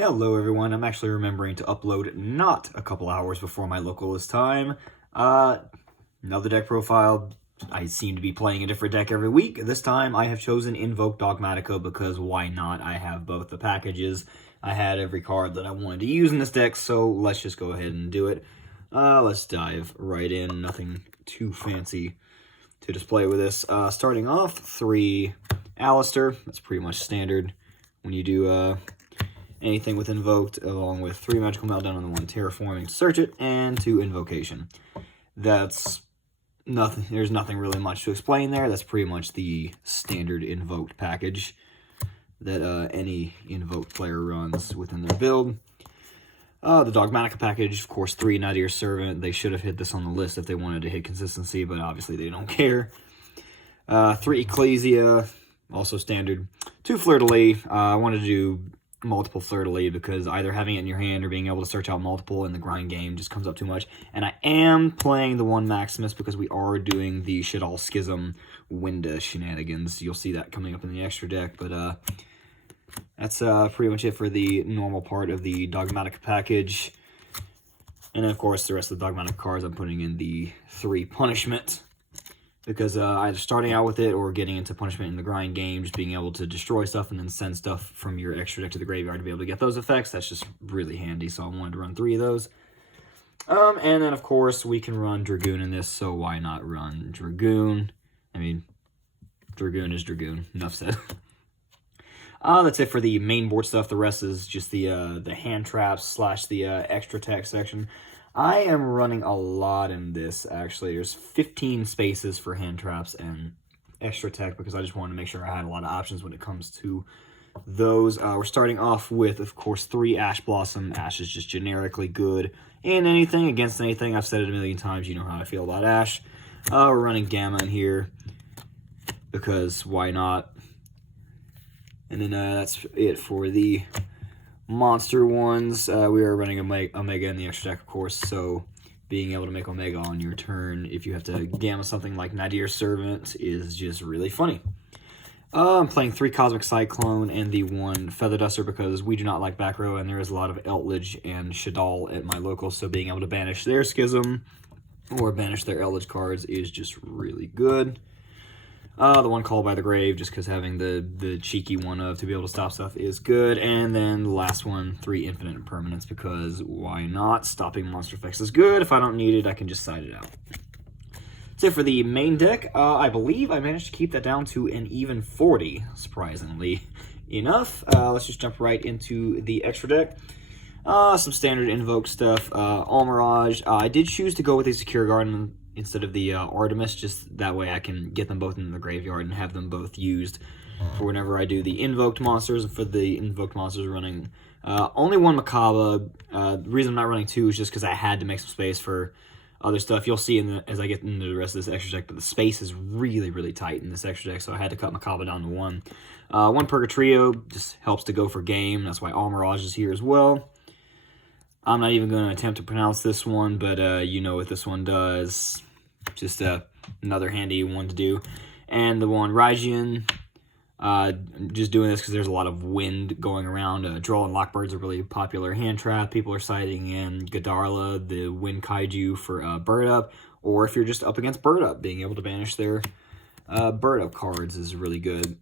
Hello everyone, I'm actually remembering to upload not a couple hours before my local is time. Another deck profile. I seem to be playing a different deck every week. This time I have chosen Invoked Dogmatika because why not? I have both the packages. I had every card that I wanted to use in this deck, so let's just go ahead and do it. Let's dive right in. Nothing too fancy to display with this. Starting off, 3 Alistair. That's pretty much standard when you do anything with Invoked, along with 3 Magical Meltdown and the 1 Terraforming to search it, and 2 Invocation. That's nothing. There's nothing really much to explain there. That's pretty much the standard Invoked package that any Invoked player runs within their build. The Dogmatika package, of course, 3 Nadir Servant. They should have hit this on the list if they wanted to hit consistency, but obviously they don't care. 3 Ecclesia, also standard. 2 Fleur-de-Lis. I wanted to do multiple Fleur-de-Lis because either having it in your hand or being able to search out multiple in the grind game just comes up too much. And I am playing the 1 Maximus because we are doing the Shadal Schism Winda shenanigans. You'll see that coming up in the extra deck, but that's pretty much it for the normal part of the Dogmatika package. And then, of course, the rest of the Dogmatika cards I'm putting in the 3 Punishment, because either starting out with it or getting into Punishment in the grind game, just being able to destroy stuff and then send stuff from your extra deck to the graveyard to be able to get those effects, that's just really handy, so I wanted to run 3 of those. And then, of course, we can run Dragoon in this, so why not run Dragoon? I mean, Dragoon is Dragoon, enough said. That's it for the main board stuff. The rest is just the hand traps slash the extra tech section. I am running a lot in this, actually. There's 15 spaces for hand traps and extra tech because I just wanted to make sure I had a lot of options when it comes to those. We're starting off with, of course, 3 Ash Blossom. Ash is just generically good in anything, against anything. I've said it a million times. You know how I feel about Ash. We're running Gamma in here because why not? And then that's it for the monster ones. We are running Omega in the extra deck, of course, so being able to make Omega on your turn if you have to Gamma something like Nadir Servant is just really funny. I'm playing 3 Cosmic Cyclone and the 1 Feather Duster because we do not like back row, and there is a lot of Eltlage and Shadal at my local, so being able to banish their Schism or banish their Eltlage cards is just really good. The 1 Call by the Grave, just because having the cheeky one of to be able to stop stuff is good. And then the last one, 3 Infinite Impermanence, because why not? Stopping monster effects is good. If I don't need it, I can just side it out. That's it for the main deck. I believe I managed to keep that down to an even 40, surprisingly enough. Let's just jump right into the extra deck. Some standard Invoke stuff. All Mirage. I did choose to go with a Secure Garden instead of the Artemis, just that way I can get them both in the graveyard and have them both used for whenever I do the Invoked monsters. For the Invoked monsters, running only 1 Macabre. The reason I'm not running 2 is just because I had to make some space for other stuff. You'll see as I get into the rest of this extra deck, but the space is really, really tight in this extra deck, so I had to cut Macabre down to 1. 1 Purgatrio just helps to go for game. That's why All Mirage is here as well. I'm not even going to attempt to pronounce this one, but you know what this one does. Just another handy one to do. And the 1 Rygian, just doing this because there's a lot of wind going around. Droll and Lockbird's a really popular hand trap. People are citing in Godarla, the Wind Kaiju for Bird Up. Or if you're just up against Bird Up, being able to banish their Bird Up cards is really good.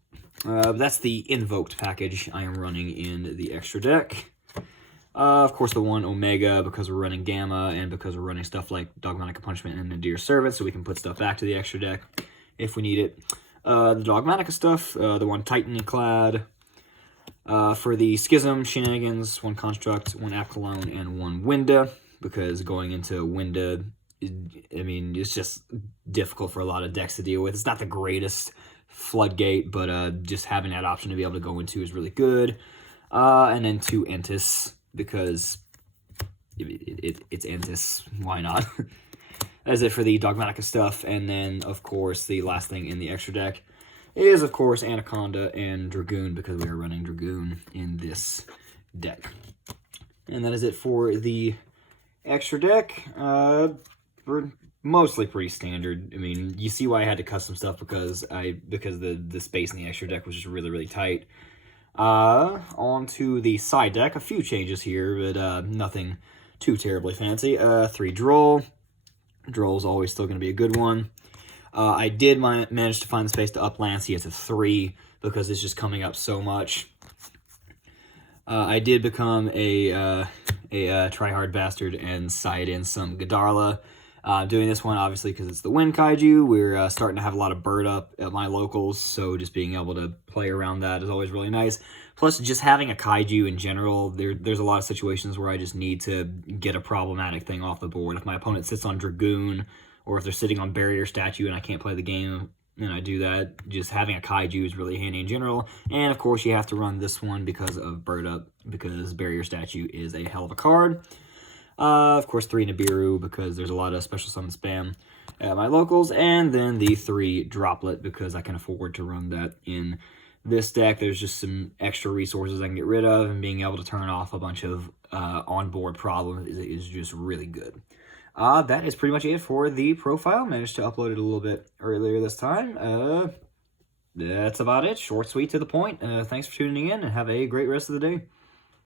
That's the Invoked package I am running in the extra deck. Of course, the 1 Omega, because we're running Gamma, and because we're running stuff like Dogmatika Punishment and Nadir Servant, so we can put stuff back to the extra deck if we need it. The Dogmatika stuff, the 1 Titanic-clad. For the Schism shenanigans, 1 Construct, 1 Apkalone, and 1 Winda, because going into Winda, I mean, it's just difficult for a lot of decks to deal with. It's not the greatest floodgate, but just having that option to be able to go into is really good. And then 2 Entis, because it's Entis, why not? That's it for the Dogmatika stuff. And then, of course, the last thing in the extra deck is, of course, Anaconda and Dragoon, because we are running Dragoon in this deck. And that is it for the extra deck. We're mostly pretty standard. I mean, you see why I had to custom stuff because the space in the extra deck was just really, really tight. On to the side deck. A few changes here, but nothing too terribly fancy. 3 Droll. Droll's always still going to be a good one. I did manage to find the space to up Lancea to 3 because it's just coming up so much. I did become a try-hard bastard and side in some Godarla. Doing this one, obviously, because it's the Wind Kaiju. We're starting to have a lot of bird up at my locals, so just being able to play around that is always really nice. Plus, just having a Kaiju in general, there's a lot of situations where I just need to get a problematic thing off the board. If my opponent sits on Dragoon, or if they're sitting on Barrier Statue and I can't play the game, and I do that, just having a Kaiju is really handy in general. And, of course, you have to run this one because of bird up, because Barrier Statue is a hell of a card. Of course, 3 Nibiru, because there's a lot of special summon spam at my locals, and then the 3 Droplet, because I can afford to run that in this deck. There's just some extra resources I can get rid of, and being able to turn off a bunch of onboard problems is just really good. That is pretty much it for the profile. Managed to upload it a little bit earlier this time. That's about it. Short, sweet, to the point. Thanks for tuning in, and have a great rest of the day.